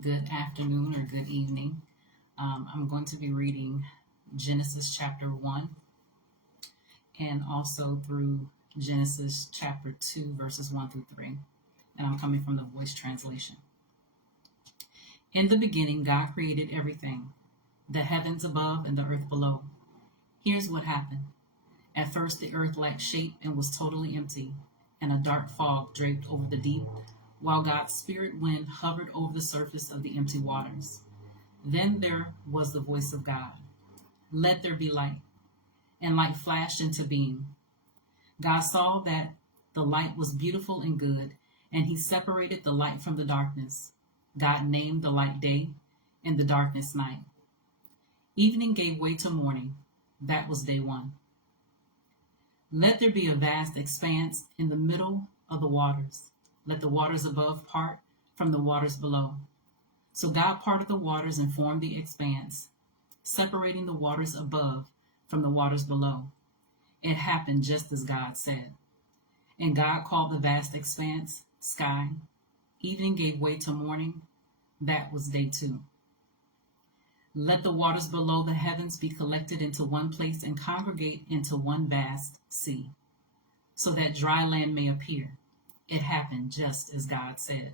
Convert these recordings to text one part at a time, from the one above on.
Good afternoon or good evening. I'm going to be reading Genesis chapter 1 and also through Genesis chapter 2, verses 1 through 3. And I'm coming from the Voice translation. In the beginning, God created everything, the heavens above and the earth below. Here's what happened. At first, the earth lacked shape and was totally empty, and a dark fog draped over the deep, while God's spirit wind hovered over the surface of the empty waters. Then there was the voice of God. Let there be light. And light flashed into being. God saw that the light was beautiful and good, and he separated the light from the darkness. God named the light day and the darkness night. Evening gave way to morning. That was day one. Let there be a vast expanse in the middle of the waters. Let the waters above part from the waters below. So God parted the waters and formed the expanse, separating the waters above from the waters below. It happened just as God said. And God called the vast expanse sky. Evening gave way to morning. That was day two. Let the waters below the heavens be collected into one place and congregate into one vast sea, so that dry land may appear. It happened just as God said.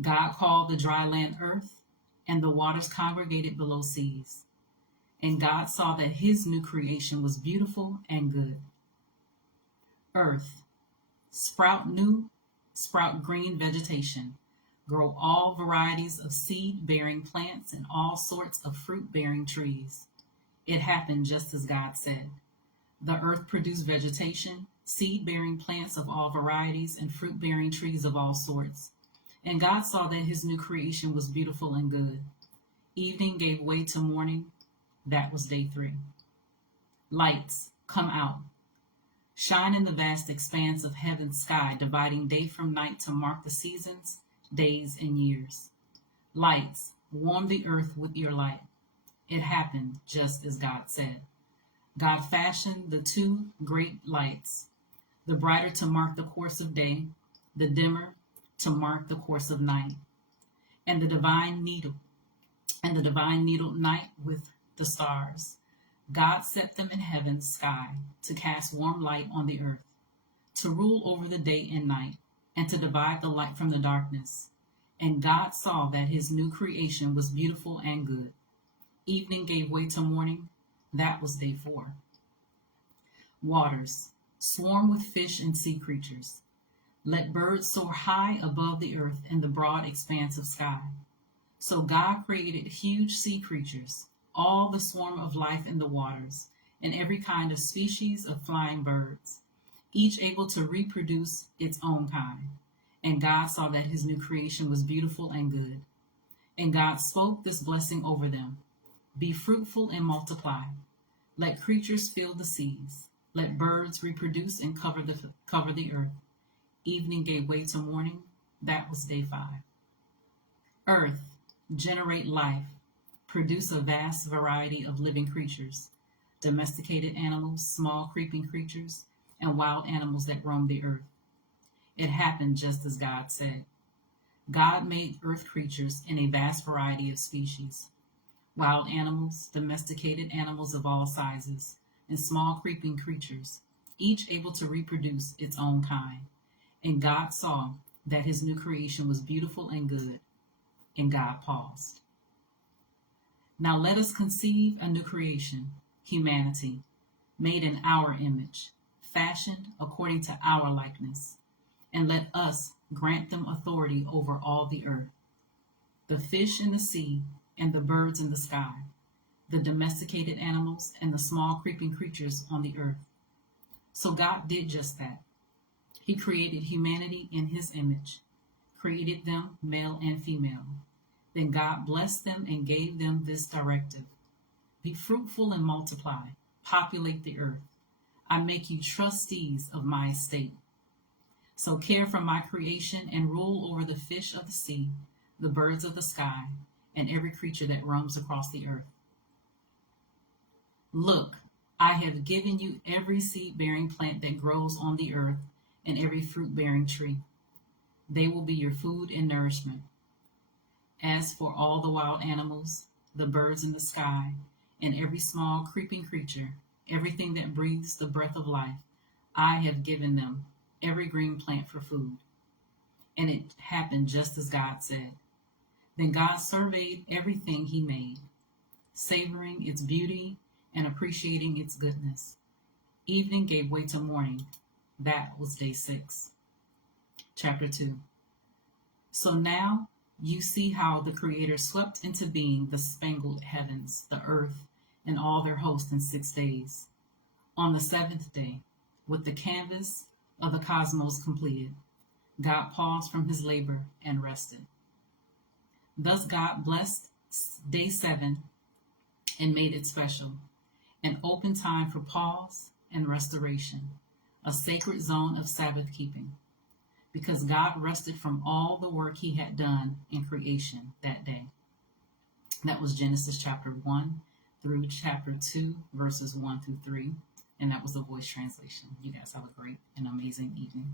God called the dry land earth, and the waters congregated below seas. And God saw that his new creation was beautiful and good. Earth, sprout green vegetation, grow all varieties of seed-bearing plants and all sorts of fruit-bearing trees. It happened just as God said. The earth produced vegetation, seed-bearing plants of all varieties, and fruit-bearing trees of all sorts. And God saw that his new creation was beautiful and good. Evening gave way to morning. That was day three. Lights, come out. Shine in the vast expanse of heaven's sky, dividing day from night to mark the seasons, days, and years. Lights, warm the earth with your light. It happened just as God said. God fashioned the two great lights, the brighter to mark the course of day, the dimmer to mark the course of night, and the divine needle night with the stars. God set them in heaven's sky to cast warm light on the earth, to rule over the day and night, and to divide the light from the darkness. And God saw that his new creation was beautiful and good. Evening gave way to morning. That was day four. Waters, swarm with fish and sea creatures. Let birds soar high above the earth in the broad expanse of sky. So God created huge sea creatures, all the swarm of life in the waters, and every kind of species of flying birds, each able to reproduce its own kind. And God saw that his new creation was beautiful and good. And God spoke this blessing over them. Be fruitful and multiply. Let creatures fill the seas. Let birds reproduce and cover the earth. Evening gave way to morning. That was day five. Earth, generate life. Produce a vast variety of living creatures, domesticated animals, small creeping creatures, and wild animals that roam the earth. It happened just as God said. God made earth creatures in a vast variety of species, wild animals, domesticated animals of all sizes, and small creeping creatures, each able to reproduce its own kind. And God saw that his new creation was beautiful and good, and God paused. Now let us conceive a new creation, humanity, made in our image, fashioned according to our likeness, and let us grant them authority over all the earth, the fish in the sea and the birds in the sky, the domesticated animals and the small creeping creatures on the earth. So God did just that. He created humanity in his image, created them male and female. Then God blessed them and gave them this directive. Be fruitful and multiply, populate the earth. I make you trustees of my estate. So care for my creation and rule over the fish of the sea, the birds of the sky, and every creature that roams across the earth. Look, I have given you every seed-bearing plant that grows on the earth and every fruit-bearing tree. They will be your food and nourishment. As for all the wild animals, the birds in the sky, and every small creeping creature, everything that breathes the breath of life, I have given them every green plant for food. And it happened just as God said. Then God surveyed everything he made, savoring its beauty and appreciating its goodness. Evening gave way to morning. That was day 6. Chapter 2. So now you see how the Creator swept into being the spangled heavens, the earth, and all their host in 6 days. On the 7th day, with the canvas of the cosmos completed, God paused from his labor and rested. Thus God blessed day 7 and made it special, an open time for pause and restoration, a sacred zone of Sabbath keeping, because God rested from all the work he had done in creation that day. That was Genesis chapter 1 through chapter 2, verses 1 through 3, and that was the Voice translation. You guys have a great and amazing evening.